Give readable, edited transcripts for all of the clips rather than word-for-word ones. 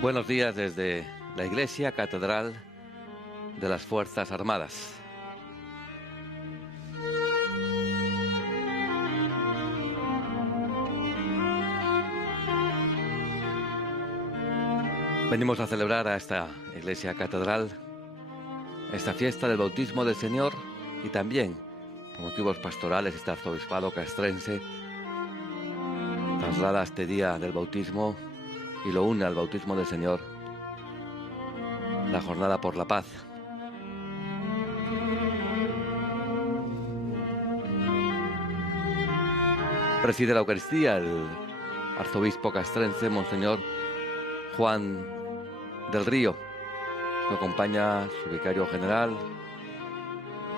Buenos días desde la Iglesia Catedral de las Fuerzas Armadas. Venimos a celebrar a esta Iglesia Catedral esta fiesta del bautismo del Señor y también, por motivos pastorales, este arzobispado castrense traslada este día del bautismo y lo une al bautismo del Señor, la jornada por la paz. Preside la Eucaristía el arzobispo castrense, Monseñor Juan del Río. Lo acompaña su vicario general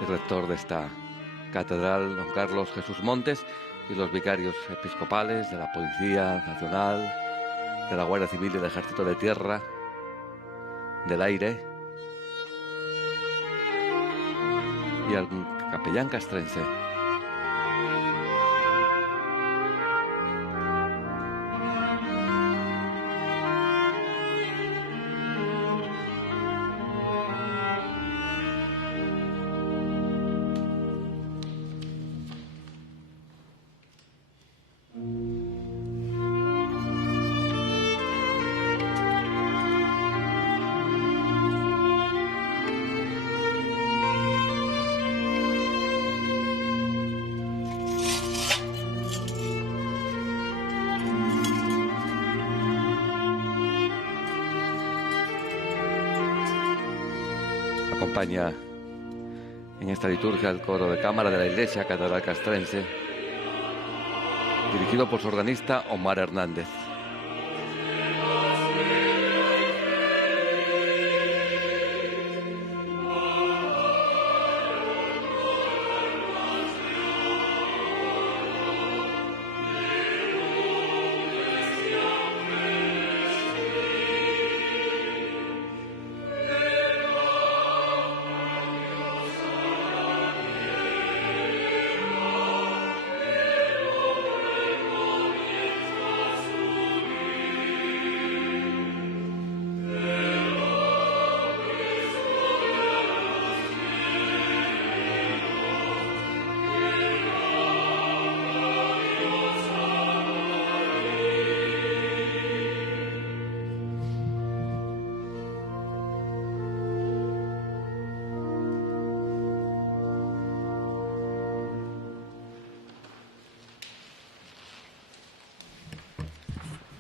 y rector de esta catedral, don Carlos Jesús Montes, y los vicarios episcopales de la Policía Nacional, de la Guardia Civil y del Ejército de Tierra, del Aire, y algún capellán castrense. Acompaña en esta liturgia el coro de cámara de la Iglesia Catedral Castrense, dirigido por su organista Omar Hernández.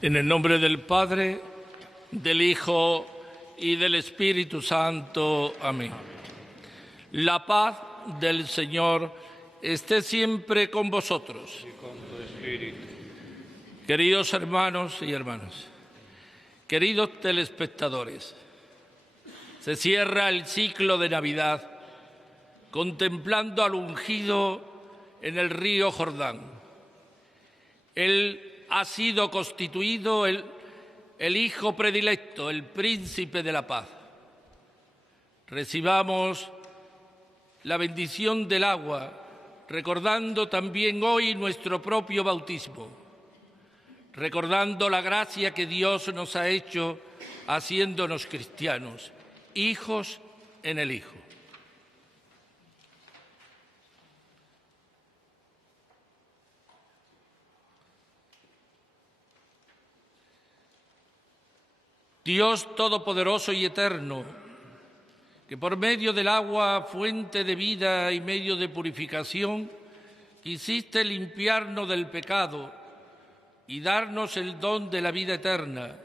En el nombre del Padre, del Hijo y del Espíritu Santo. Amén. La paz del Señor esté siempre con vosotros. Y con tu espíritu. Queridos hermanos y hermanas, queridos telespectadores, se cierra el ciclo de Navidad contemplando al ungido en el río Jordán. Él ha sido constituido el Hijo predilecto, el Príncipe de la Paz. Recibamos la bendición del agua, recordando también hoy nuestro propio bautismo, recordando la gracia que Dios nos ha hecho haciéndonos cristianos, hijos en el Hijo. Dios Todopoderoso y Eterno, que por medio del agua, fuente de vida y medio de purificación, quisiste limpiarnos del pecado y darnos el don de la vida eterna.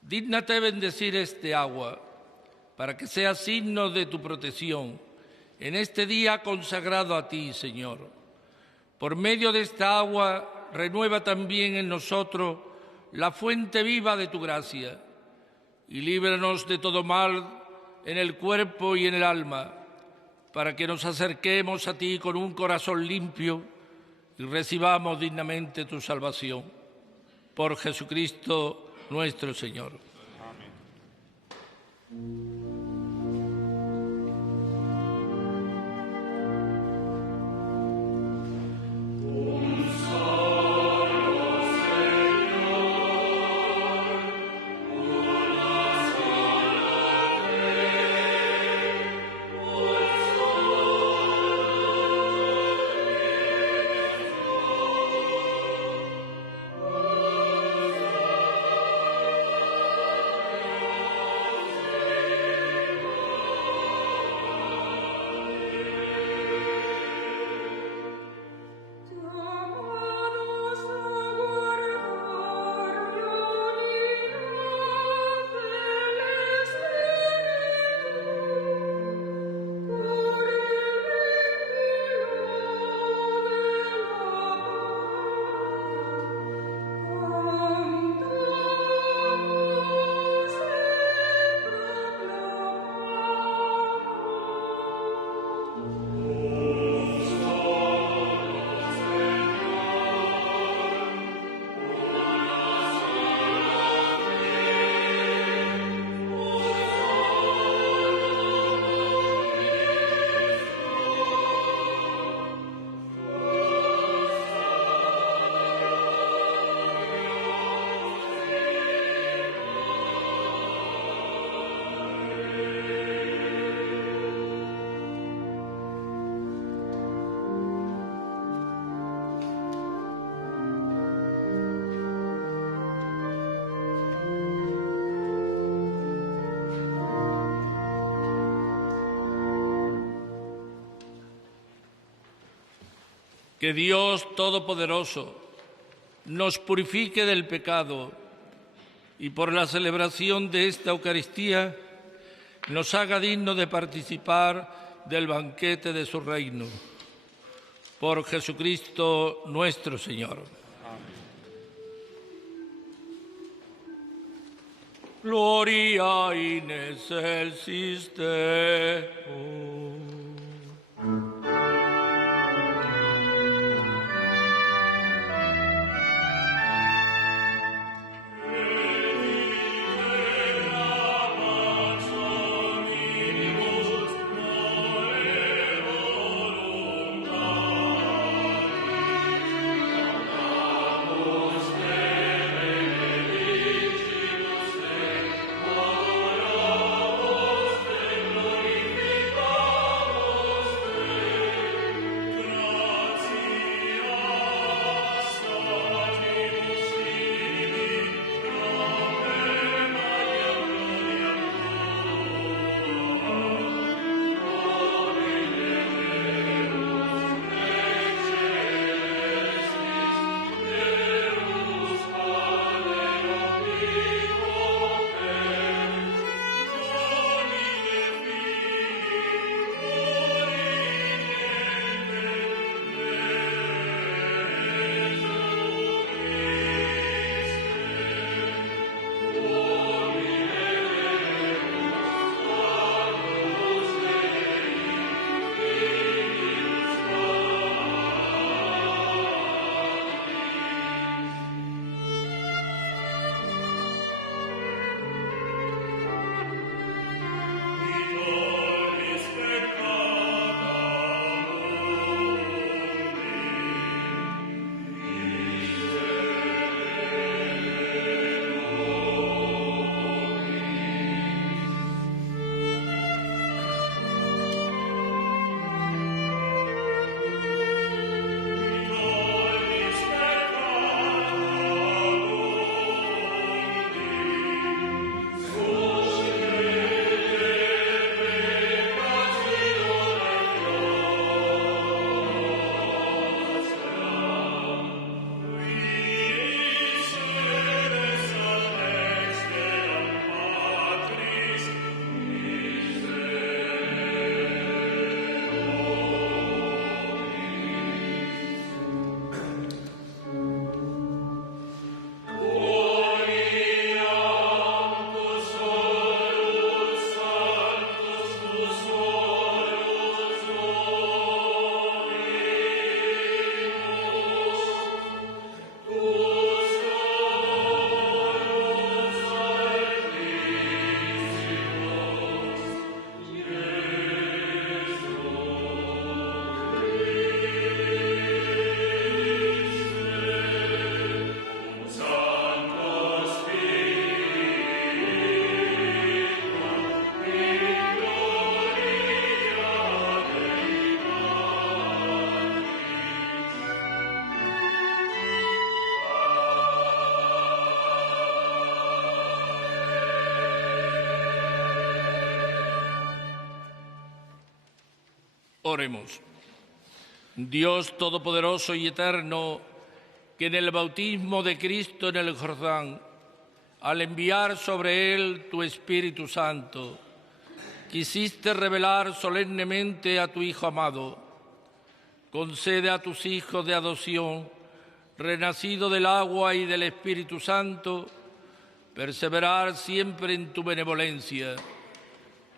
Dígnate bendecir este agua, para que sea signo de tu protección en este día consagrado a ti, Señor. Por medio de esta agua, renueva también en nosotros la fuente viva de tu gracia, y líbranos de todo mal en el cuerpo y en el alma, para que nos acerquemos a ti con un corazón limpio y recibamos dignamente tu salvación. Por Jesucristo nuestro Señor. Amén. Que Dios Todopoderoso nos purifique del pecado y por la celebración de esta Eucaristía nos haga dignos de participar del banquete de su reino. Por Jesucristo nuestro Señor. Gloria in excelsis Deo. Oremos. Dios Todopoderoso y Eterno, que en el bautismo de Cristo en el Jordán, al enviar sobre él tu Espíritu Santo, quisiste revelar solemnemente a tu Hijo amado. Concede a tus hijos de adopción, renacido del agua y del Espíritu Santo, perseverar siempre en tu benevolencia.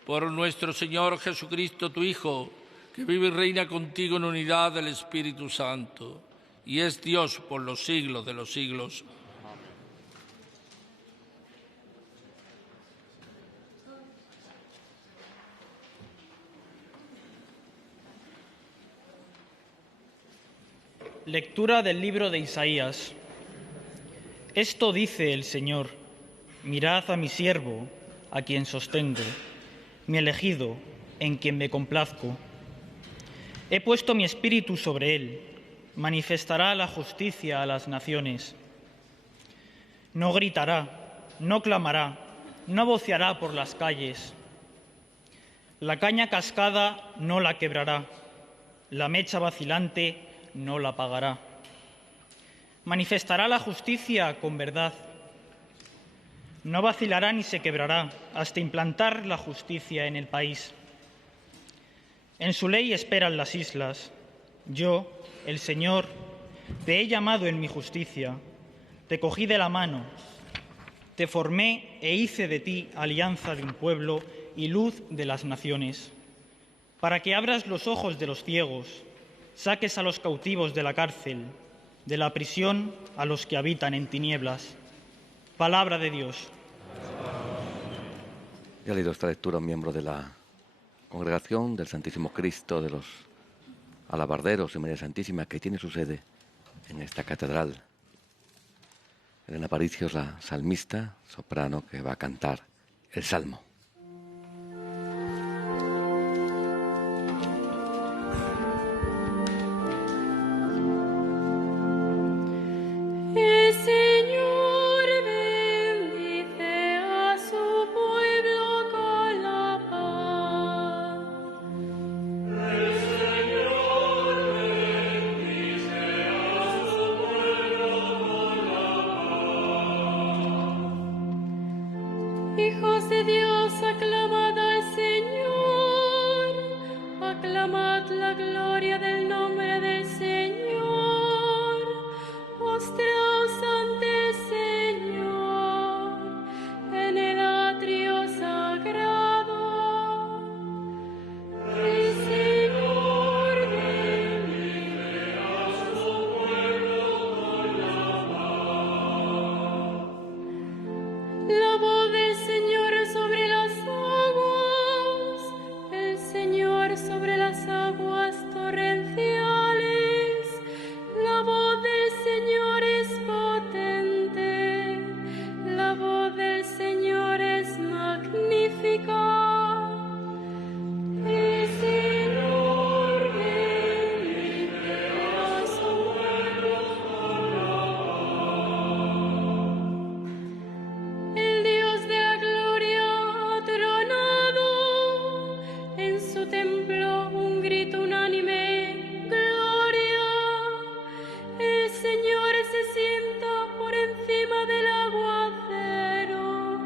Por nuestro Señor Jesucristo, tu Hijo, que vive y reina contigo en unidad del Espíritu Santo, y es Dios por los siglos de los siglos. Lectura del libro de Isaías. Esto dice el Señor: mirad a mi siervo, a quien sostengo, mi elegido, en quien me complazco. He puesto mi espíritu sobre él, manifestará la justicia a las naciones. No gritará, no clamará, no voceará por las calles. La caña cascada no la quebrará, la mecha vacilante no la pagará. Manifestará la justicia con verdad. No vacilará ni se quebrará hasta implantar la justicia en el país. En su ley esperan las islas. Yo, el Señor, te he llamado en mi justicia, te cogí de la mano, te formé e hice de ti alianza de un pueblo y luz de las naciones, para que abras los ojos de los ciegos, saques a los cautivos de la cárcel, de la prisión a los que habitan en tinieblas. Palabra de Dios. Ya ha leído esta lectura un miembro de la Congregación del Santísimo Cristo de los Alabarderos y María Santísima, que tiene su sede en esta catedral. Elena Aparicio es la salmista, soprano, que va a cantar el Salmo. Hijos de Dios, aclamad al Señor, aclamad la gloria del nombre del Señor, postraos ante el Señor en el atrio sagrado. El Señor bendice a su pueblo con la paz. La voz del Señor sobre las aguas, el Señor sobre las aguas torrenciales. La voz del Señor es potente, la voz del Señor es magnífica. El Señor bendice a su pueblo con la paz. El Dios de la gloria ha tronado, en su templo un grito unánime, gloria. El Señor se sienta por encima del aguacero,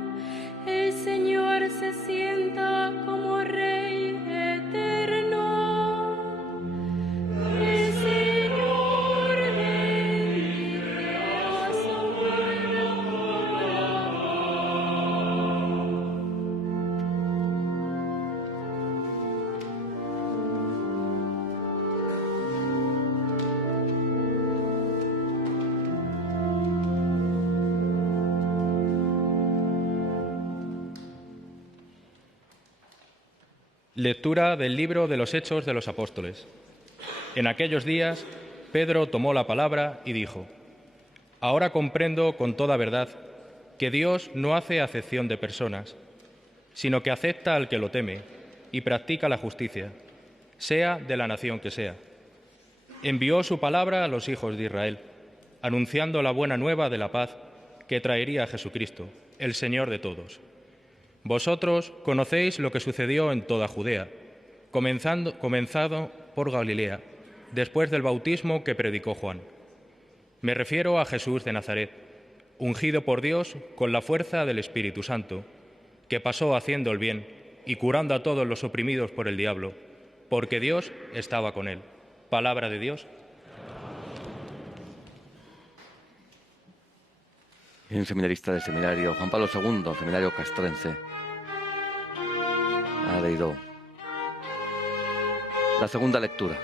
el Señor se sienta como Rey eterno. El Señor bendice a su pueblo con la Lectura del libro de los Hechos de los Apóstoles. En aquellos días, Pedro tomó la palabra y dijo: Ahora comprendo con toda verdad que Dios no hace acepción de personas, sino que acepta al que lo teme y practica la justicia, sea de la nación que sea. Envió su palabra a los hijos de Israel, anunciando la buena nueva de la paz que traería a Jesucristo, el Señor de todos. Vosotros conocéis lo que sucedió en toda Judea, comenzado por Galilea, después del bautismo que predicó Juan. Me refiero a Jesús de Nazaret, ungido por Dios con la fuerza del Espíritu Santo, que pasó haciendo el bien y curando a todos los oprimidos por el diablo, porque Dios estaba con él. Palabra de Dios. Un seminarista del seminario Juan Pablo II, seminario castrense, ha leído la segunda lectura.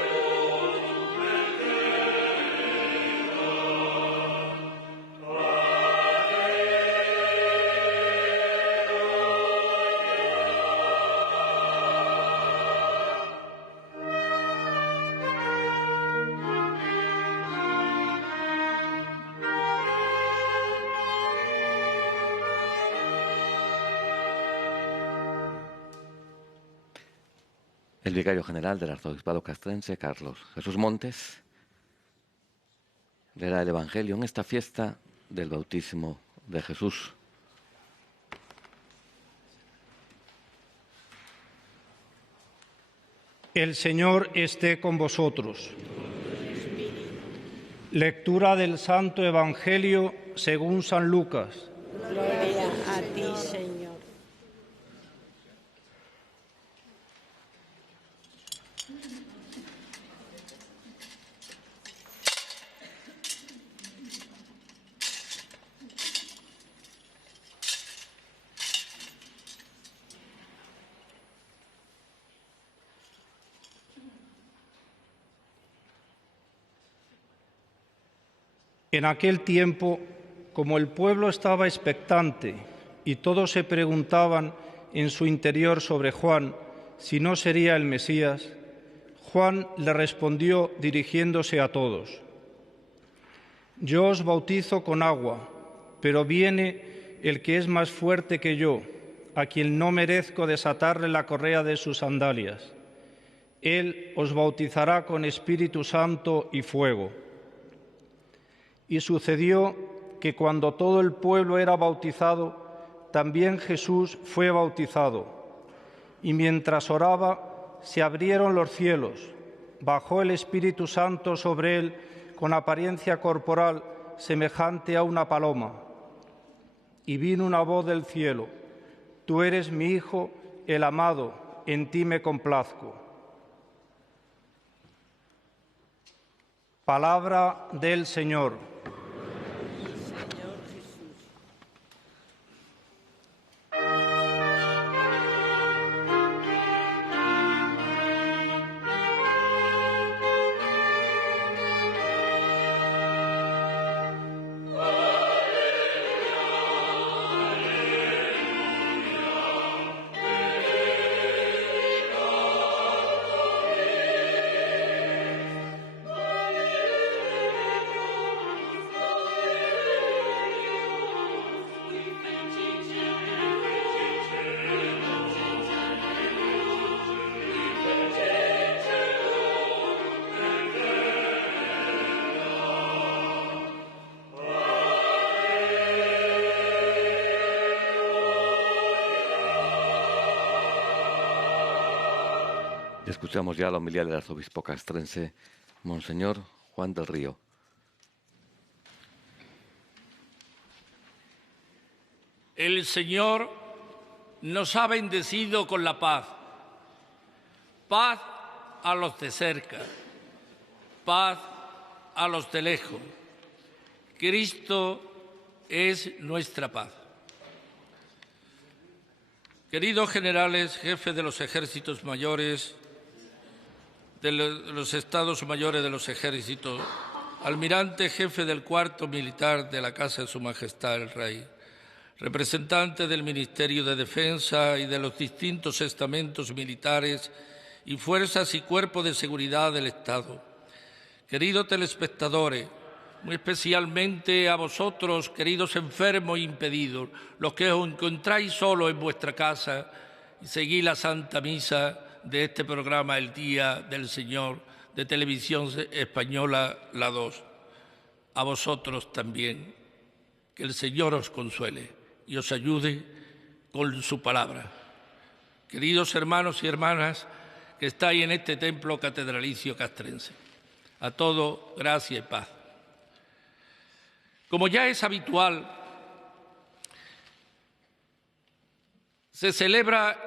Thank you. el vicario general del Arzobispado Castrense, Carlos Jesús Montes, leerá el Evangelio en esta fiesta del bautismo de Jesús. El Señor esté con vosotros. Lectura del Santo Evangelio según San Lucas. Gloria a ti, Señor. En aquel tiempo, como el pueblo estaba expectante y todos se preguntaban en su interior sobre Juan si no sería el Mesías, Juan le respondió dirigiéndose a todos: Yo os bautizo con agua, pero viene el que es más fuerte que yo, a quien no merezco desatarle la correa de sus sandalias. Él os bautizará con Espíritu Santo y fuego. Y sucedió que cuando todo el pueblo era bautizado, también Jesús fue bautizado. Y mientras oraba, se abrieron los cielos, bajó el Espíritu Santo sobre él con apariencia corporal semejante a una paloma. Y vino una voz del cielo: Tú eres mi Hijo, el amado, en ti me complazco. Palabra del Señor. Escuchamos ya la homilía del arzobispo castrense, Monseñor Juan del Río. El Señor nos ha bendecido con la paz. Paz a los de cerca, paz a los de lejos. Cristo es nuestra paz. Queridos generales, jefes de los ejércitos mayores, de los estados mayores de los ejércitos, almirante jefe del cuarto militar de la Casa de Su Majestad el Rey, representante del Ministerio de Defensa y de los distintos estamentos militares y fuerzas y cuerpos de seguridad del Estado, queridos telespectadores, muy especialmente a vosotros, queridos enfermos e impedidos, los que os encontráis solos en vuestra casa y seguís la Santa Misa de este programa El Día del Señor de Televisión Española, la 2. A vosotros también, que el Señor os consuele y os ayude con su palabra. Queridos hermanos y hermanas que estáis en este templo catedralicio castrense, a todos gracia y paz. Como ya es habitual, se celebra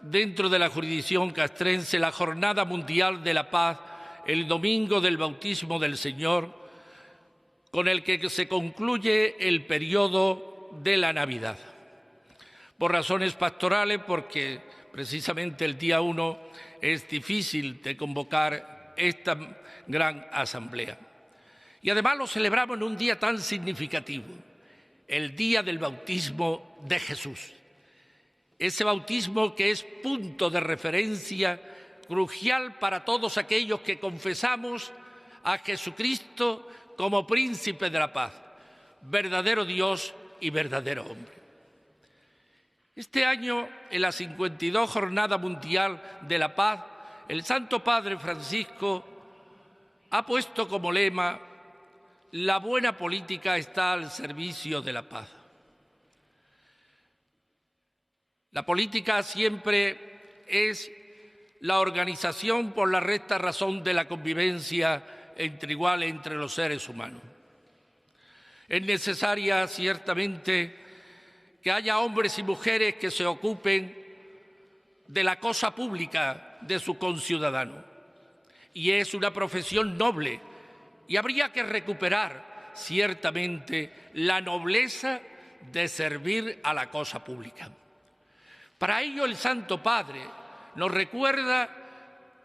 dentro de la jurisdicción castrense la Jornada Mundial de la Paz el domingo del bautismo del Señor, con el que se concluye el periodo de la Navidad. Por razones pastorales, porque precisamente el día 1 es difícil de convocar esta gran asamblea. Y además lo celebramos en un día tan significativo, el día del bautismo de Jesús. Ese bautismo que es punto de referencia crucial para todos aquellos que confesamos a Jesucristo como príncipe de la paz, verdadero Dios y verdadero hombre. Este año, en la 52 Jornada Mundial de la Paz, el Santo Padre Francisco ha puesto como lema: la buena política está al servicio de la paz. La política siempre es la organización por la recta razón de la convivencia entre iguales entre los seres humanos. Es necesaria, ciertamente, que haya hombres y mujeres que se ocupen de la cosa pública de su conciudadano. Y es una profesión noble, y habría que recuperar, ciertamente, la nobleza de servir a la cosa pública. Para ello, el Santo Padre nos recuerda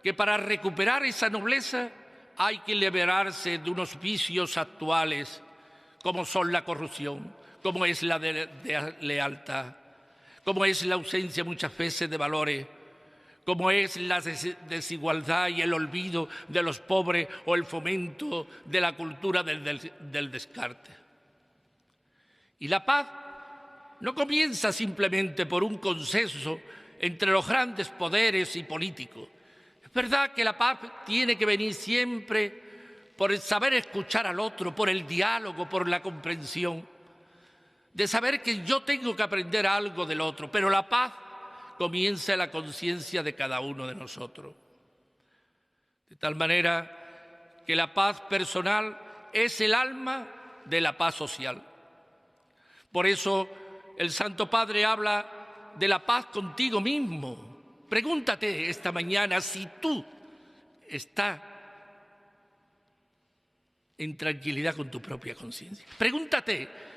que para recuperar esa nobleza hay que liberarse de unos vicios actuales, como son la corrupción, como es la lealtad, como es la ausencia muchas veces de valores, como es la desigualdad y el olvido de los pobres o el fomento de la cultura del descarte. Y la paz no comienza simplemente por un consenso entre los grandes poderes y políticos. Es verdad que la paz tiene que venir siempre por el saber escuchar al otro, por el diálogo, por la comprensión, de saber que yo tengo que aprender algo del otro, pero la paz comienza en la conciencia de cada uno de nosotros. De tal manera que la paz personal es el alma de la paz social. Por eso el Santo Padre habla de la paz contigo mismo. Pregúntate esta mañana si tú estás en tranquilidad con tu propia conciencia. Pregúntate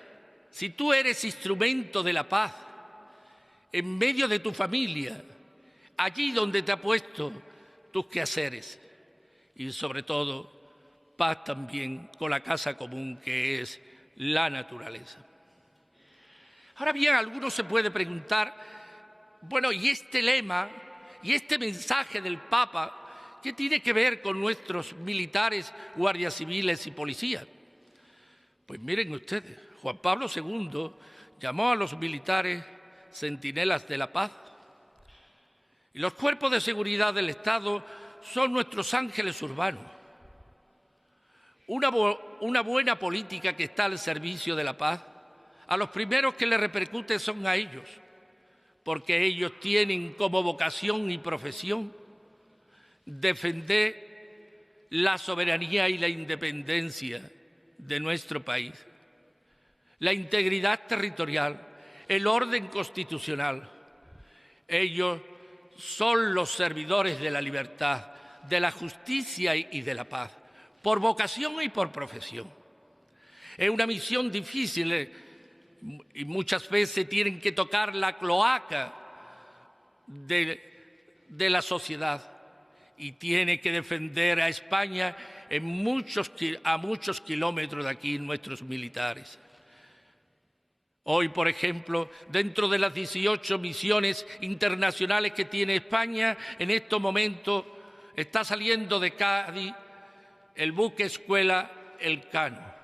si tú eres instrumento de la paz en medio de tu familia, allí donde te ha puesto tus quehaceres, y sobre todo paz también con la casa común que es la naturaleza. Ahora bien, alguno se puede preguntar, bueno, ¿y este lema y este mensaje del Papa qué tiene que ver con nuestros militares, guardias civiles y policías? Pues miren ustedes, Juan Pablo II llamó a los militares centinelas de la paz. Y los cuerpos de seguridad del Estado son nuestros ángeles urbanos. Una buena política que está al servicio de la paz, a los primeros que le repercute son a ellos, porque ellos tienen como vocación y profesión defender la soberanía y la independencia de nuestro país, la integridad territorial, el orden constitucional. Ellos son los servidores de la libertad, de la justicia y de la paz, por vocación y por profesión. Es una misión difícil y muchas veces tienen que tocar la cloaca de la sociedad y tiene que defender a España a muchos kilómetros de aquí nuestros militares. Hoy, por ejemplo, dentro de las 18 misiones internacionales que tiene España, en estos momentos está saliendo de Cádiz el buque escuela Elcano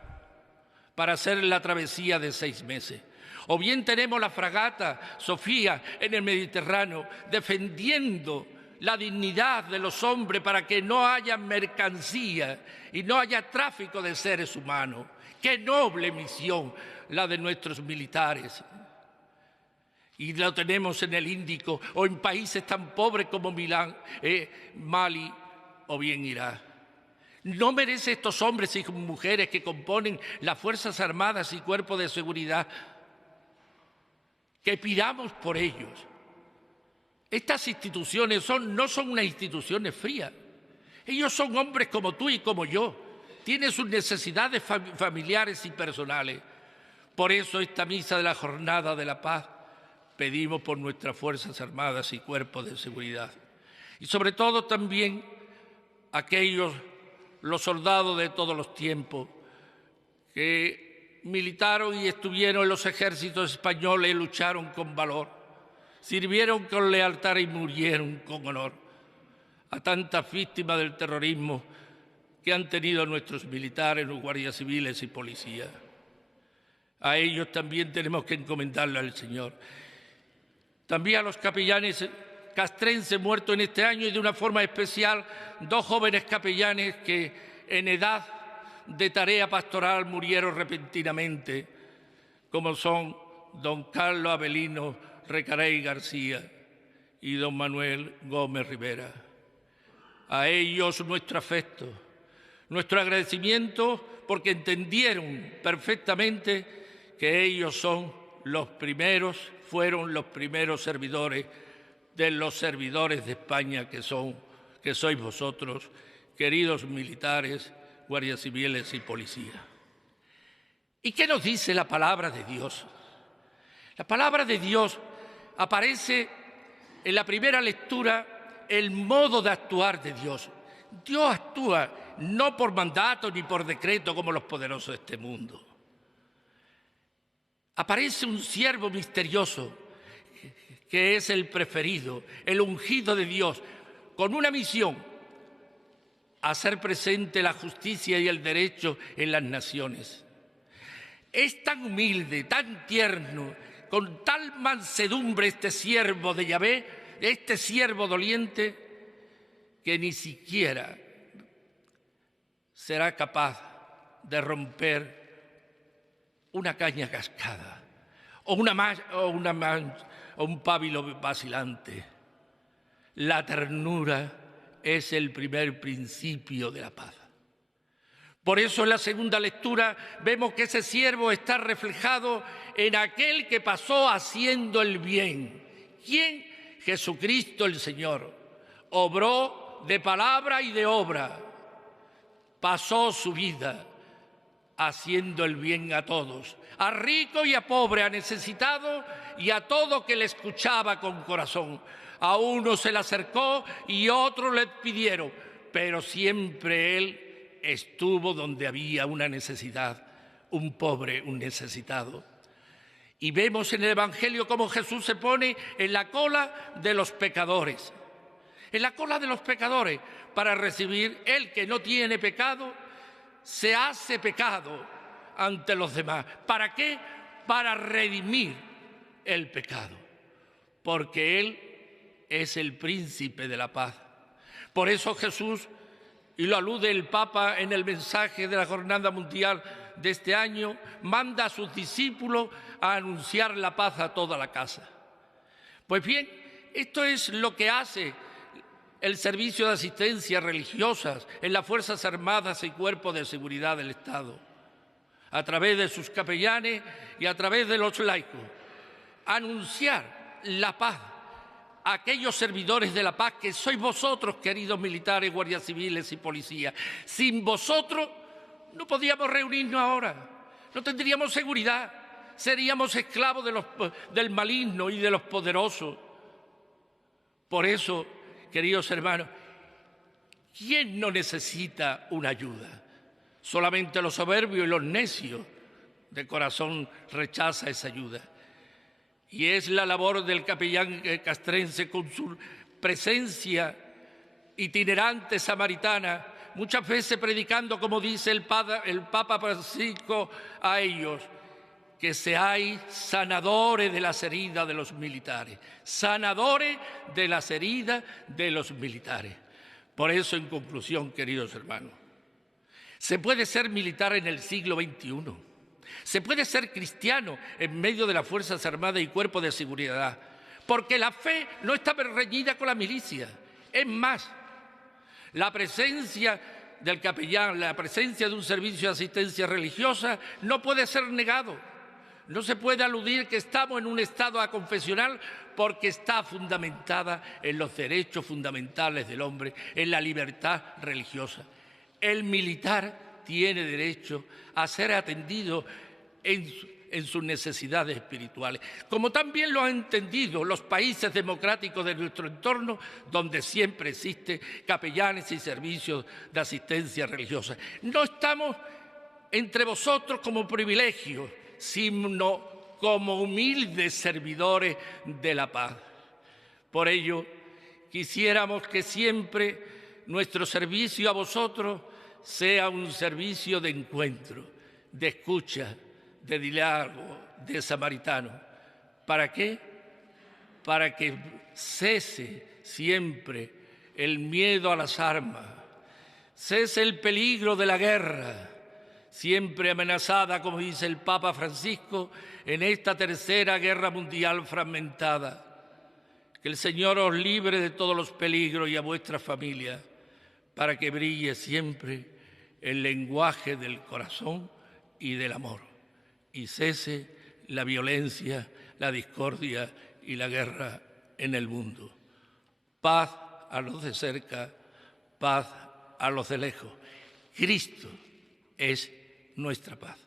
para hacer la travesía de 6 meses. O bien tenemos la fragata Sofía en el Mediterráneo defendiendo la dignidad de los hombres para que no haya mercancía y no haya tráfico de seres humanos. ¡Qué noble misión la de nuestros militares! Y lo tenemos en el Índico o en países tan pobres como Mali o bien Irak. ¿No merecen estos hombres y mujeres que componen las Fuerzas Armadas y Cuerpos de Seguridad que pidamos por ellos? Estas instituciones no son unas instituciones frías. Ellos son hombres como tú y como yo. Tienen sus necesidades familiares y personales. Por eso esta misa de la Jornada de la Paz pedimos por nuestras Fuerzas Armadas y Cuerpos de Seguridad. Y sobre todo también los soldados de todos los tiempos que militaron y estuvieron en los ejércitos españoles y lucharon con valor, sirvieron con lealtad y murieron con honor. A tantas víctimas del terrorismo que han tenido nuestros militares, los guardias civiles y policías. A ellos también tenemos que encomendarle al Señor. También a los capellanes castrenses muertos en este año y de una forma especial 2 jóvenes capellanes que en edad de tarea pastoral murieron repentinamente, como son don Carlos Avelino Recarey García y don Manuel Gómez Rivera. A ellos nuestro afecto, nuestro agradecimiento, porque entendieron perfectamente que ellos fueron los primeros servidores de los servidores de España que sois vosotros, queridos militares, guardias civiles y policía. ¿Y qué nos dice la palabra de Dios? La palabra de Dios aparece en la primera lectura el modo de actuar de Dios. Dios actúa no por mandato ni por decreto como los poderosos de este mundo. Aparece un siervo misterioso que es el preferido, el ungido de Dios, con una misión: hacer presente la justicia y el derecho en las naciones. Es tan humilde, tan tierno, con tal mansedumbre este siervo de Yahvé, este siervo doliente, que ni siquiera será capaz de romper una caña cascada o un pábilo vacilante. La ternura es el primer principio de la paz. Por eso en la segunda lectura vemos que ese siervo está reflejado en aquel que pasó haciendo el bien. ¿Quién? Jesucristo el Señor. Obró de palabra y de obra. Pasó su vida haciendo el bien a todos, a rico y a pobre, a necesitado y a todo que le escuchaba con corazón. A uno se le acercó y otros le pidieron, pero siempre él estuvo donde había una necesidad, un pobre, un necesitado. Y vemos en el Evangelio cómo Jesús se pone en la cola de los pecadores, en la cola de los pecadores, para recibir. El que no tiene pecado se hace pecado ante los demás. ¿Para qué? Para redimir el pecado, porque Él es el príncipe de la paz. Por eso Jesús, y lo alude el Papa en el mensaje de la Jornada Mundial de este año, manda a sus discípulos a anunciar la paz a toda la casa. Pues bien, esto es lo que hace el servicio de asistencia religiosas en las Fuerzas Armadas y Cuerpos de Seguridad del Estado, a través de sus capellanes y a través de los laicos. Anunciar la paz a aquellos servidores de la paz que sois vosotros, queridos militares, guardias civiles y policías. Sin vosotros no podíamos reunirnos ahora, no tendríamos seguridad, seríamos esclavos del maligno y de los poderosos. Por eso, queridos hermanos, ¿quién no necesita una ayuda? Solamente los soberbios y los necios de corazón rechazan esa ayuda. Y es la labor del capellán castrense, con su presencia itinerante samaritana, muchas veces predicando, como dice el Papa Francisco a ellos, que seáis sanadores de las heridas de los militares, sanadores de las heridas de los militares. Por eso, en conclusión, queridos hermanos, se puede ser militar en el siglo XXI, se puede ser cristiano en medio de las Fuerzas Armadas y Cuerpos de Seguridad, porque la fe no está reñida con la milicia. Es más, la presencia del capellán, la presencia de un servicio de asistencia religiosa no puede ser negado. No se puede aludir que estamos en un estado aconfesional, porque está fundamentada en los derechos fundamentales del hombre, en la libertad religiosa. El militar tiene derecho a ser atendido en sus necesidades espirituales, como también lo han entendido los países democráticos de nuestro entorno, donde siempre existen capellanes y servicios de asistencia religiosa. No estamos entre vosotros como privilegios, sino como humildes servidores de la paz. Por ello, quisiéramos que siempre nuestro servicio a vosotros sea un servicio de encuentro, de escucha, de diálogo, de samaritano. ¿Para qué? para que cese siempre el miedo a las armas, cese el peligro de la guerra, siempre amenazada, como dice el Papa Francisco, en esta tercera guerra mundial fragmentada. Que el Señor os libre de todos los peligros y a vuestra familia, para que brille siempre el lenguaje del corazón y del amor, y cese la violencia, la discordia y la guerra en el mundo. Paz a los de cerca, paz a los de lejos. Cristo es nuestra paz.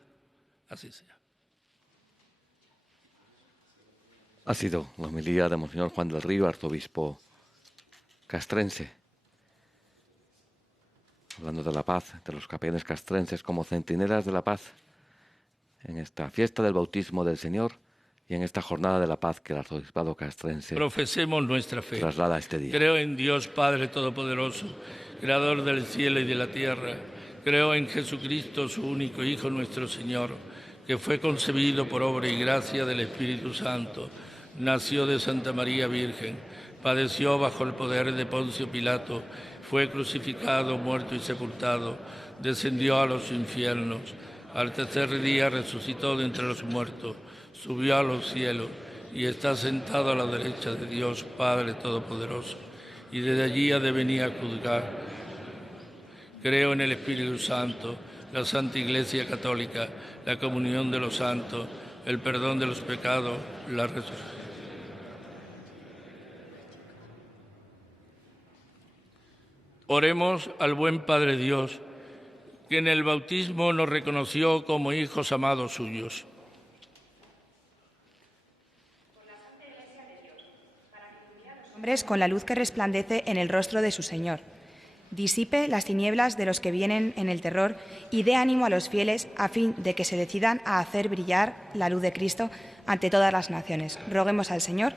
Así sea. Ha sido la homilía de Monseñor Juan del Río, arzobispo castrense, hablando de la paz, de los capellanes castrenses como centinelas de la paz, en esta fiesta del bautismo del Señor y en esta jornada de la paz que el arzobispado castrense profesemos nuestra fe. Traslada este día. Creo en Dios Padre Todopoderoso, Creador del cielo y de la tierra. Creo en Jesucristo, su único Hijo, nuestro Señor, que fue concebido por obra y gracia del Espíritu Santo. Nació de Santa María Virgen, padeció bajo el poder de Poncio Pilato, fue crucificado, muerto y sepultado, descendió a los infiernos, al tercer día resucitó de entre los muertos, subió a los cielos y está sentado a la derecha de Dios Padre Todopoderoso, y desde allí ha de venir a juzgar. Creo en el Espíritu Santo, la Santa Iglesia Católica, la comunión de los santos, el perdón de los pecados, la resurrección. Oremos al buen Padre Dios, que en el bautismo nos reconoció como hijos amados suyos. Hombres con la luz que resplandece en el rostro de su Señor. Disipe las tinieblas de los que vienen en el terror y dé ánimo a los fieles a fin de que se decidan a hacer brillar la luz de Cristo ante todas las naciones. Roguemos al Señor.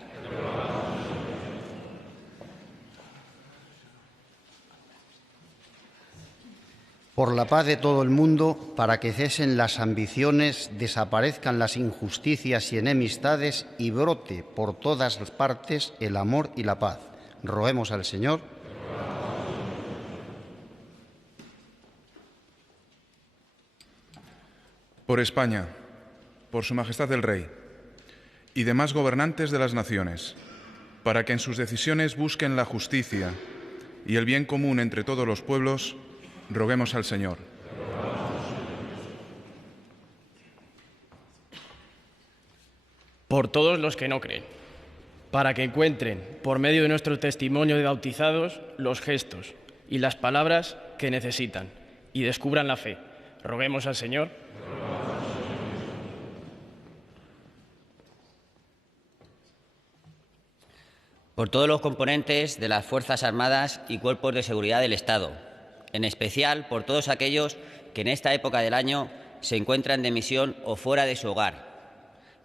Por la paz de todo el mundo, para que cesen las ambiciones, desaparezcan las injusticias y enemistades y brote por todas partes el amor y la paz. Roguemos al Señor. Por España, por Su Majestad el Rey y demás gobernantes de las naciones, para que en sus decisiones busquen la justicia y el bien común entre todos los pueblos, roguemos al Señor. Por todos los que no creen, para que encuentren, por medio de nuestro testimonio de bautizados, los gestos y las palabras que necesitan y descubran la fe. Roguemos al Señor. Por todos los componentes de las Fuerzas Armadas y Cuerpos de Seguridad del Estado, en especial por todos aquellos que en esta época del año se encuentran de misión o fuera de su hogar,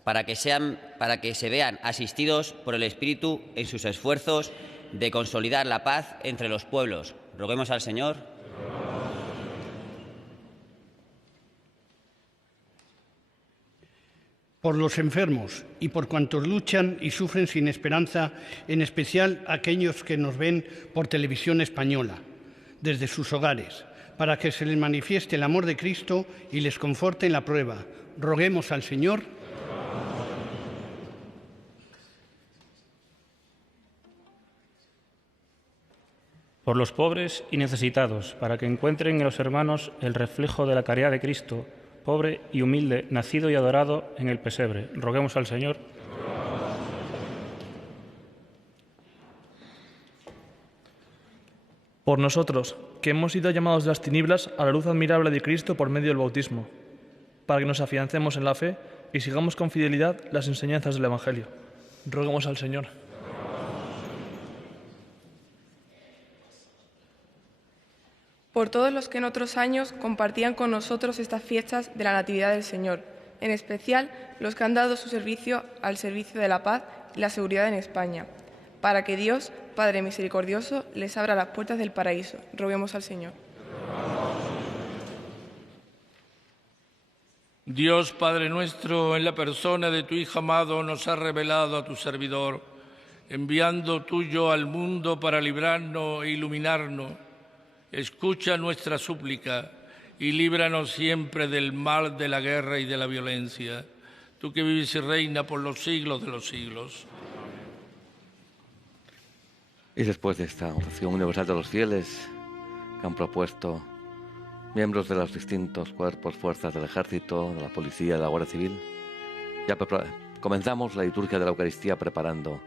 para que se vean asistidos por el Espíritu en sus esfuerzos de consolidar la paz entre los pueblos. Roguemos al Señor. Por los enfermos y por cuantos luchan y sufren sin esperanza, en especial aquellos que nos ven por televisión española, desde sus hogares, para que se les manifieste el amor de Cristo y les conforte en la prueba. Roguemos al Señor. Por los pobres y necesitados, para que encuentren en los hermanos el reflejo de la caridad de Cristo, pobre y humilde, nacido y adorado en el pesebre. Roguemos al Señor. Por nosotros, que hemos sido llamados de las tinieblas a la luz admirable de Cristo por medio del bautismo, para que nos afiancemos en la fe y sigamos con fidelidad las enseñanzas del Evangelio. Roguemos al Señor. Por todos los que en otros años compartían con nosotros estas fiestas de la Natividad del Señor, en especial los que han dado su servicio al servicio de la paz y la seguridad en España, para que Dios, Padre misericordioso, les abra las puertas del paraíso. Roguemos al Señor. Dios Padre nuestro, en la persona de tu Hijo amado, nos ha revelado a tu servidor enviando tuyo al mundo para librarnos e iluminarnos, escucha nuestra súplica y líbranos siempre del mal de la guerra y de la violencia. Tú que vives y reinas por los siglos de los siglos. Y después de esta oración universal de los fieles que han propuesto miembros de los distintos cuerpos, fuerzas del Ejército, de la Policía, de la Guardia Civil, ya comenzamos la liturgia de la Eucaristía preparando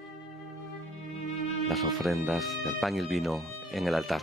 las ofrendas del pan y el vino en el altar.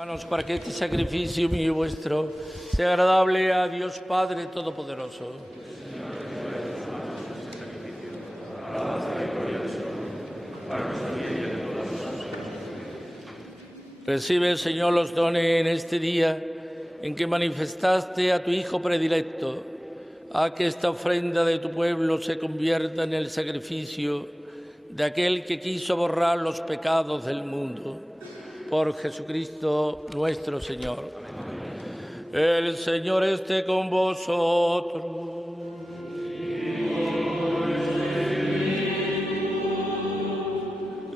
Hermanos, para que este sacrificio mío y vuestro sea agradable a Dios Padre Todopoderoso. Recibe, Señor, los dones en este día en que manifestaste a tu Hijo predilecto. Haz que esta ofrenda de tu pueblo se convierta en el sacrificio de aquel que quiso borrar los pecados del mundo. Por Jesucristo nuestro Señor. El Señor esté con vosotros.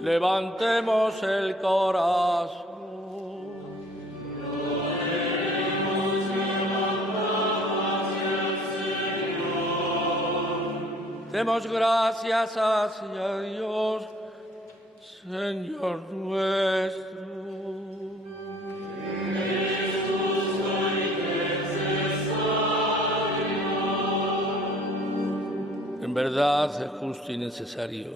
Levantemos el corazón. Demos gracias hacia Dios, Señor nuestro. En verdad es justo y necesario,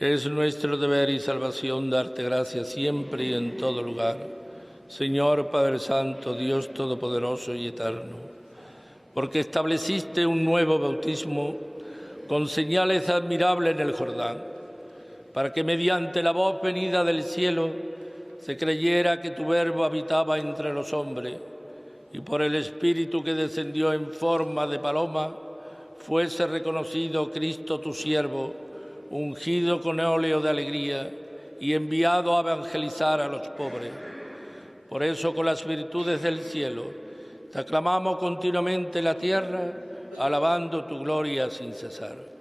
Es nuestro deber y salvación darte gracias siempre y en todo lugar, Señor Padre Santo, Dios Todopoderoso y Eterno, porque estableciste un nuevo bautismo con señales admirables en el Jordán, para que mediante la voz venida del cielo se creyera que tu Verbo habitaba entre los hombres, y por el Espíritu que descendió en forma de paloma, fuese reconocido Cristo tu siervo, ungido con óleo de alegría y enviado a evangelizar a los pobres. Por eso, con las virtudes del cielo, te aclamamos continuamente en la tierra, alabando tu gloria sin cesar.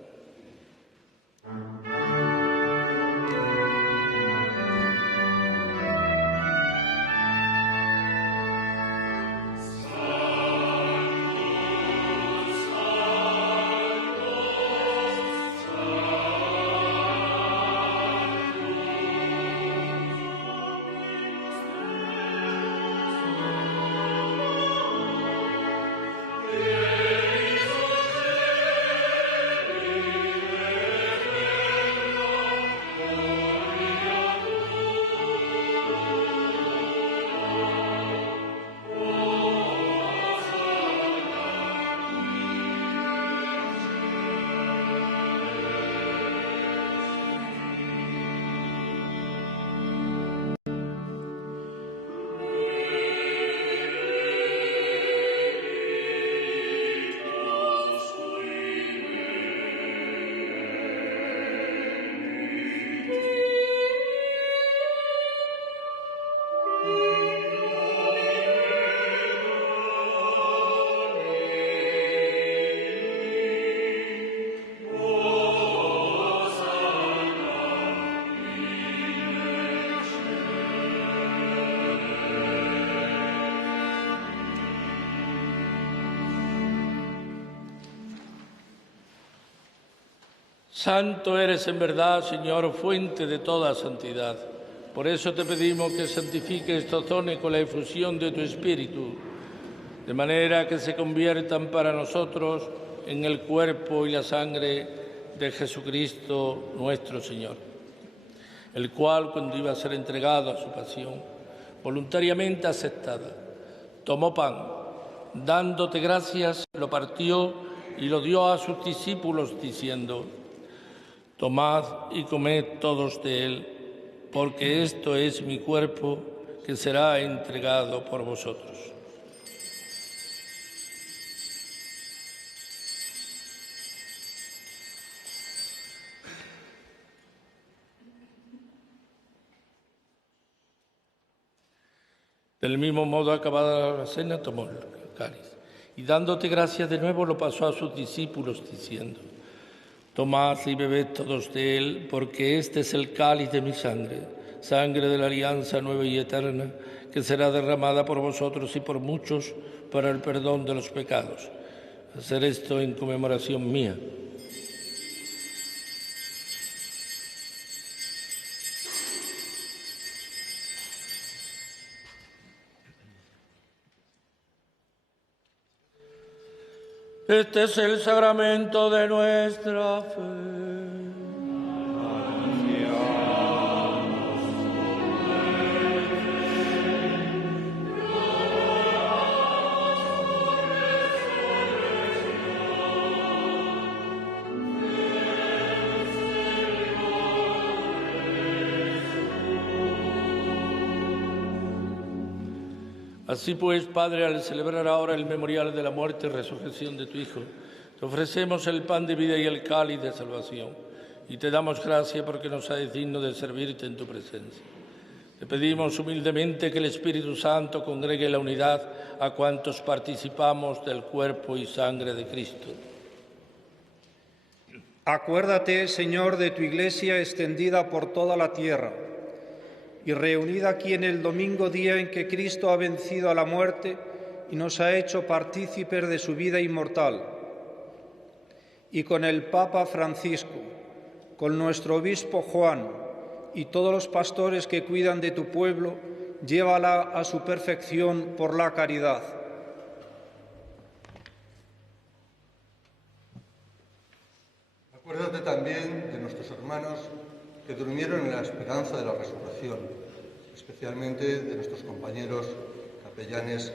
Santo eres en verdad, Señor, fuente de toda santidad. Por eso te pedimos que santifiques estos dones con la efusión de tu Espíritu, de manera que se conviertan para nosotros en el cuerpo y la sangre de Jesucristo nuestro Señor, el cual, cuando iba a ser entregado a su pasión, voluntariamente aceptada, tomó pan, dándote gracias, lo partió y lo dio a sus discípulos, diciendo: tomad y comed todos de él, porque esto es mi cuerpo que será entregado por vosotros. Del mismo modo, acabada la cena, tomó el cáliz y dándote gracias de nuevo lo pasó a sus discípulos, diciendo: tomad y bebed todos de él, porque este es el cáliz de mi sangre, sangre de la alianza nueva y eterna, que será derramada por vosotros y por muchos para el perdón de los pecados. Hacer esto en conmemoración mía. Este es el sacramento de nuestra fe. Así pues, Padre, al celebrar ahora el memorial de la muerte y resurrección de tu Hijo, te ofrecemos el pan de vida y el cáliz de salvación, y te damos gracias porque nos haces digno de servirte en tu presencia. Te pedimos humildemente que el Espíritu Santo congregue la unidad a cuantos participamos del cuerpo y sangre de Cristo. Acuérdate, Señor, de tu Iglesia extendida por toda la tierra y reunida aquí en el domingo, día en que Cristo ha vencido a la muerte y nos ha hecho partícipes de su vida inmortal. Y con el Papa Francisco, con nuestro obispo Juan y todos los pastores que cuidan de tu pueblo, llévala a su perfección por la caridad. Acuérdate también de nuestros hermanos que durmieron en la esperanza de la resurrección, especialmente de nuestros compañeros capellanes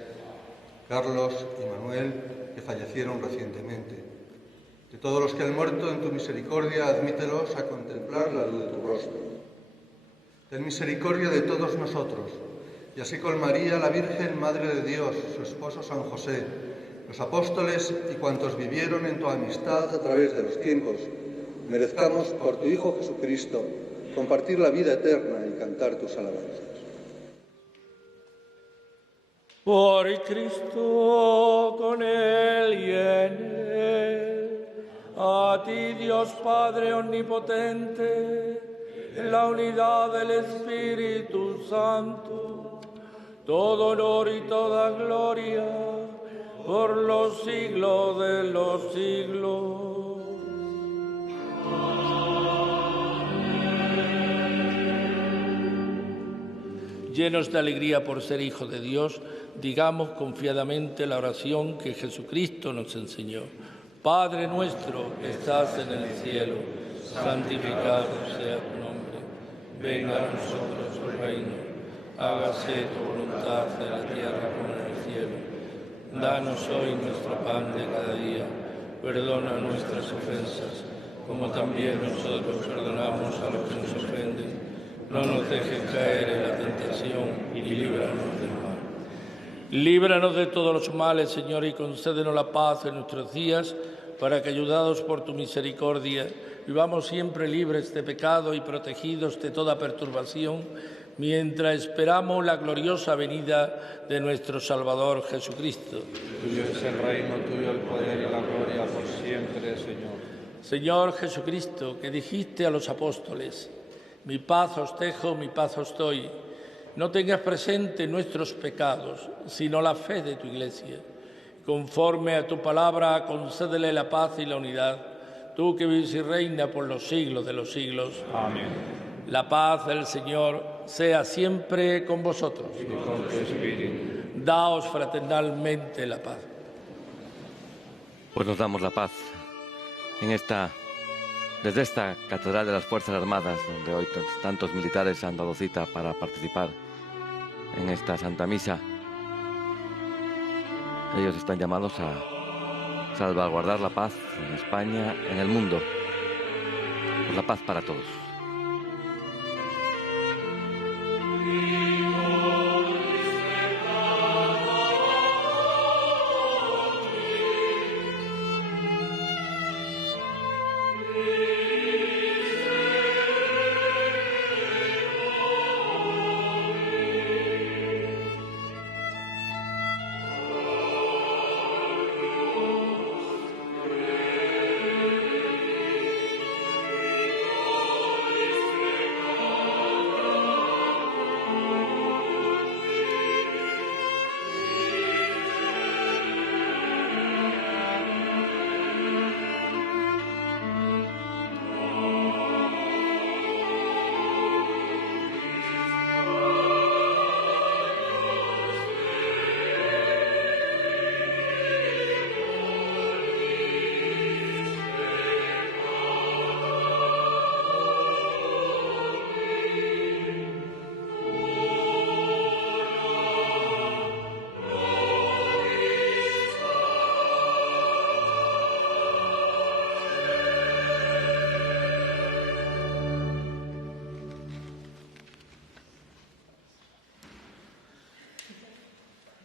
Carlos y Manuel, que fallecieron recientemente. De todos los que han muerto, en tu misericordia, admítelos a contemplar la luz de tu rostro. Ten misericordia de todos nosotros, y así con María, la Virgen, Madre de Dios, su esposo San José, los apóstoles y cuantos vivieron en tu amistad a través de los tiempos, merezcamos por tu Hijo Jesucristo compartir la vida eterna y cantar tus alabanzas. Por Cristo, con Él y en Él, a ti Dios Padre Omnipotente, en la unidad del Espíritu Santo, todo honor y toda gloria por los siglos de los siglos. Llenos de alegría por ser hijos de Dios, digamos confiadamente la oración que Jesucristo nos enseñó. Padre nuestro que estás en el cielo, santificado sea tu nombre. Venga a nosotros tu reino. Hágase tu voluntad en la tierra como en el cielo. Danos hoy nuestro pan de cada día. Perdona nuestras ofensas, como también nosotros perdonamos a los que nos ofenden. No nos dejes caer en la tentación y líbranos del mal. Líbranos de todos los males, Señor, y concédenos la paz en nuestros días, para que, ayudados por tu misericordia, vivamos siempre libres de pecado y protegidos de toda perturbación, mientras esperamos la gloriosa venida de nuestro Salvador Jesucristo. Tuyo es el reino, tuyo el poder y la gloria por siempre, Señor. Señor Jesucristo, que dijiste a los apóstoles: mi paz os dejo, mi paz os doy. No tengas presente nuestros pecados, sino la fe de tu Iglesia. Conforme a tu palabra, concédele la paz y la unidad, tú que vives y reinas por los siglos de los siglos. Amén. La paz del Señor sea siempre con vosotros. Y con tu espíritu. Daos fraternalmente la paz. Pues nos damos la paz desde esta Catedral de las Fuerzas Armadas, donde hoy tantos militares han dado cita para participar en esta Santa Misa. Ellos están llamados a salvaguardar la paz en España, en el mundo, por la paz para todos.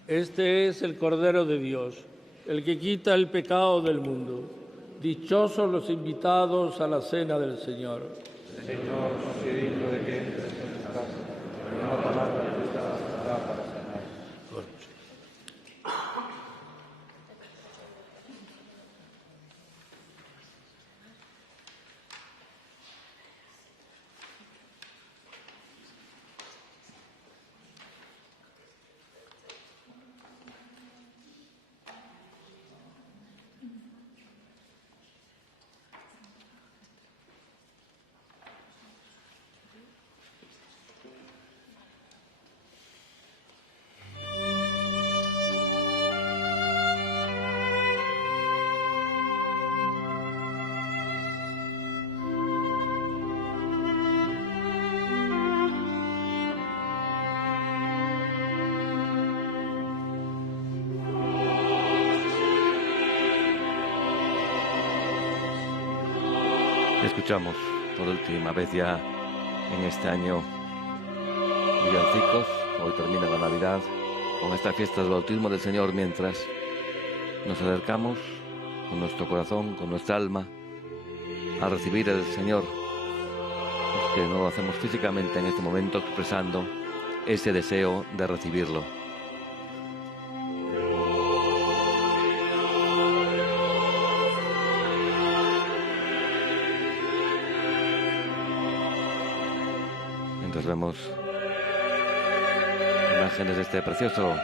Este es el Cordero de Dios, el que quita el pecado del mundo. Dichosos los invitados a la cena del Señor. Señor, no soy digno de que entres en mi casa, pero una palabra tuya bastará para sanar. Escuchamos por última vez ya en este año villancicos. Hoy termina la Navidad con esta fiesta del bautismo del Señor, mientras nos acercamos con nuestro corazón, con nuestra alma, a recibir el Señor, los que no lo hacemos físicamente en este momento, expresando ese deseo de recibirlo. Mientras vemos imágenes de este precioso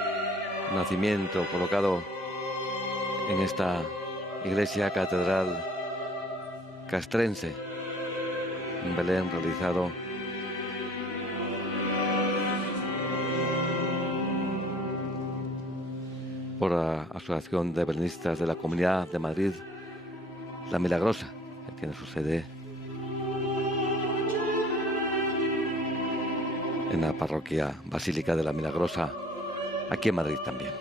nacimiento colocado en esta iglesia catedral castrense, en Belén, realizado por la Asociación de Belenistas de la Comunidad de Madrid, La Milagrosa, que tiene su sede en la parroquia Basílica de la Milagrosa, aquí en Madrid también.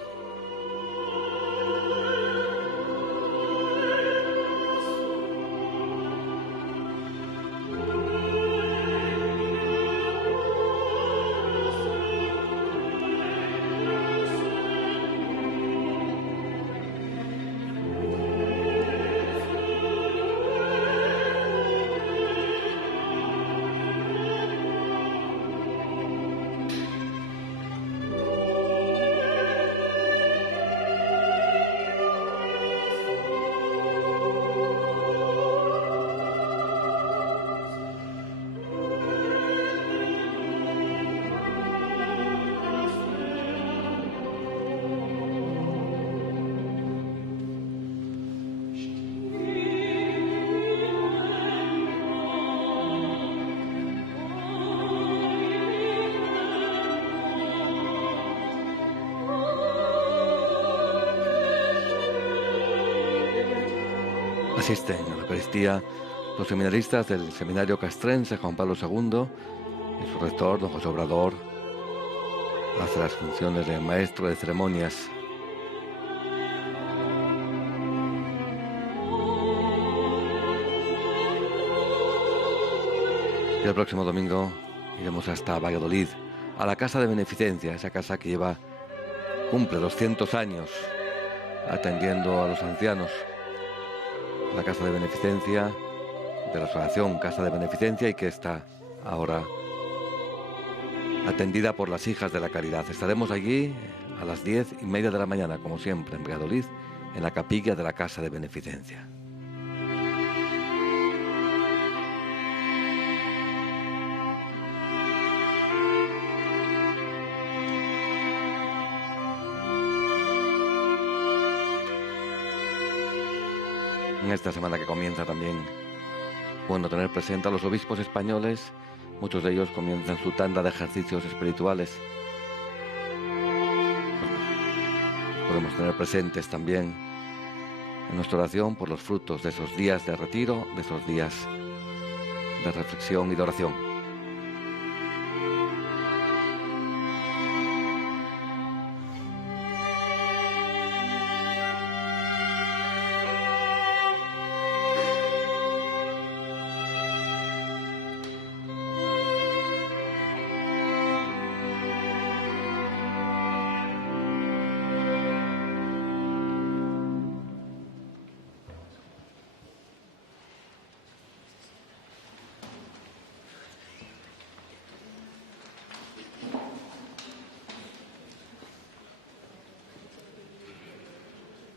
Asisten a la Eucaristía los seminaristas del Seminario Castrense Juan Pablo II y su rector, don José Obrador, hace las funciones de maestro de ceremonias. Y el próximo domingo iremos hasta Valladolid, a la Casa de Beneficencia, esa casa que cumple 200 años atendiendo a los ancianos. La Casa de Beneficencia de la Asociación Casa de Beneficencia, y que está ahora atendida por las Hijas de la Caridad. Estaremos allí a las 10:30 de la mañana, como siempre, en Valladolid, en la capilla de la Casa de Beneficencia. En esta semana que comienza también, bueno, tener presente a los obispos españoles. Muchos de ellos comienzan su tanda de ejercicios espirituales. Podemos tener presentes también en nuestra oración por los frutos de esos días de retiro, de esos días de reflexión y de oración.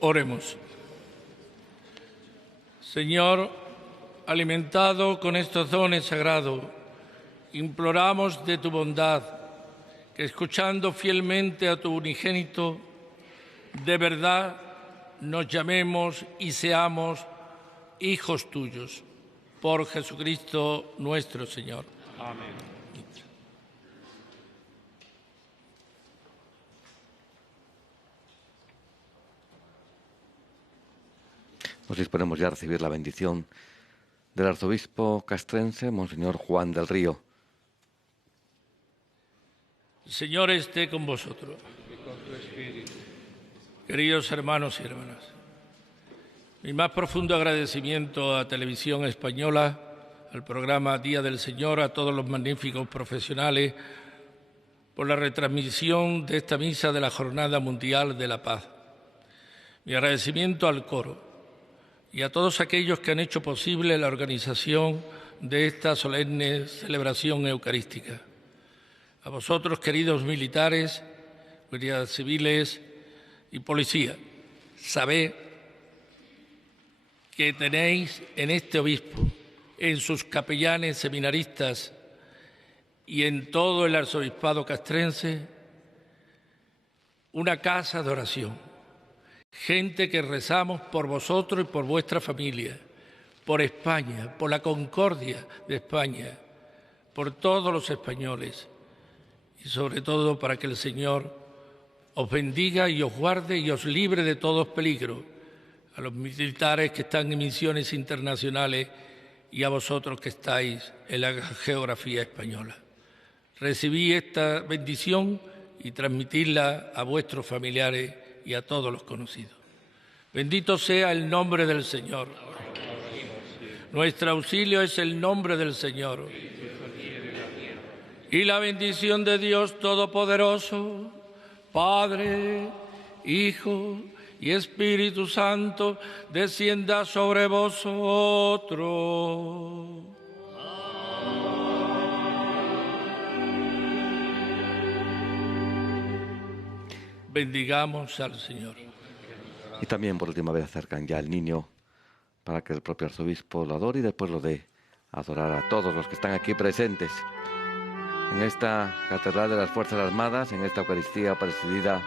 Oremos. Señor, alimentado con estos dones sagrados, imploramos de tu bondad que, escuchando fielmente a tu unigénito, de verdad nos llamemos y seamos hijos tuyos. Por Jesucristo nuestro Señor. Amén. Nos disponemos ya a recibir la bendición del arzobispo castrense, Monseñor Juan del Río. El Señor esté con vosotros. Queridos hermanos y hermanas, mi más profundo agradecimiento a Televisión Española al programa Día del Señor, a todos los magníficos profesionales por la retransmisión de esta misa de la Jornada Mundial de la Paz. Mi agradecimiento al coro y a todos aquellos que han hecho posible la organización de esta solemne celebración eucarística. A vosotros, queridos militares, guardias civiles y policía, sabed que tenéis en este obispo, en sus capellanes seminaristas y en todo el arzobispado castrense, una casa de oración. Gente que rezamos por vosotros y por vuestra familia, por España, por la concordia de España, por todos los españoles y sobre todo para que el Señor os bendiga y os guarde y os libre de todos peligros, a los militares que están en misiones internacionales y a vosotros que estáis en la geografía española. Recibid esta bendición y transmitidla a vuestros familiares y a todos los conocidos. Bendito sea el nombre del Señor. Nuestro auxilio es el nombre del Señor. Y la bendición de Dios Todopoderoso, Padre, Hijo y Espíritu Santo, descienda sobre vosotros. Bendigamos al Señor. Y también por última vez acercan ya al niño para que el propio arzobispo lo adore y después lo dé a adorar a todos los que están aquí presentes en esta Catedral de las Fuerzas Armadas, en esta Eucaristía presidida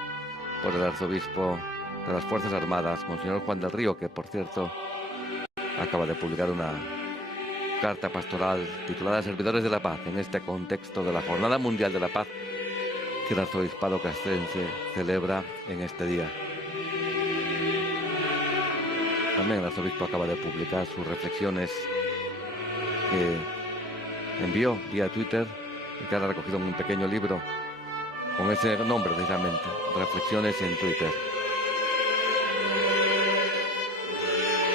por el arzobispo de las Fuerzas Armadas, Monseñor Juan del Río, que por cierto acaba de publicar una carta pastoral titulada Servidores de la Paz, en este contexto de la Jornada Mundial de la Paz que el arzobispado castrense celebra en este día. También el arzobispo acaba de publicar sus reflexiones que envió vía Twitter y que ha recogido en un pequeño libro con ese nombre precisamente, Reflexiones en Twitter.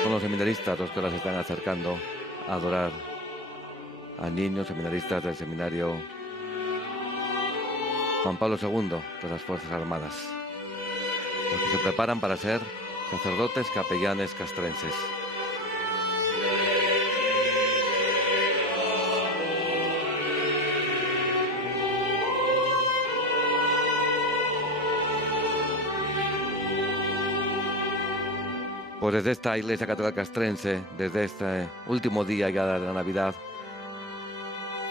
Son los seminaristas los que las están acercando a adorar a niños seminaristas del seminario Juan Pablo II de las Fuerzas Armadas, los que se preparan para ser sacerdotes capellanes castrenses. Pues desde esta Iglesia Catedral Castrense, desde este último día ya de la Navidad,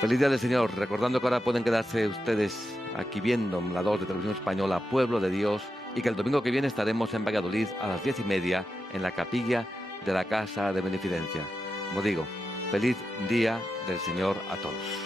feliz Día del Señor, recordando que ahora pueden quedarse ustedes aquí viendo en la 2 de Televisión Española, Pueblo de Dios, y que el domingo que viene estaremos en Valladolid a las 10:30 en la capilla de la Casa de Beneficencia. Como digo, feliz Día del Señor a todos.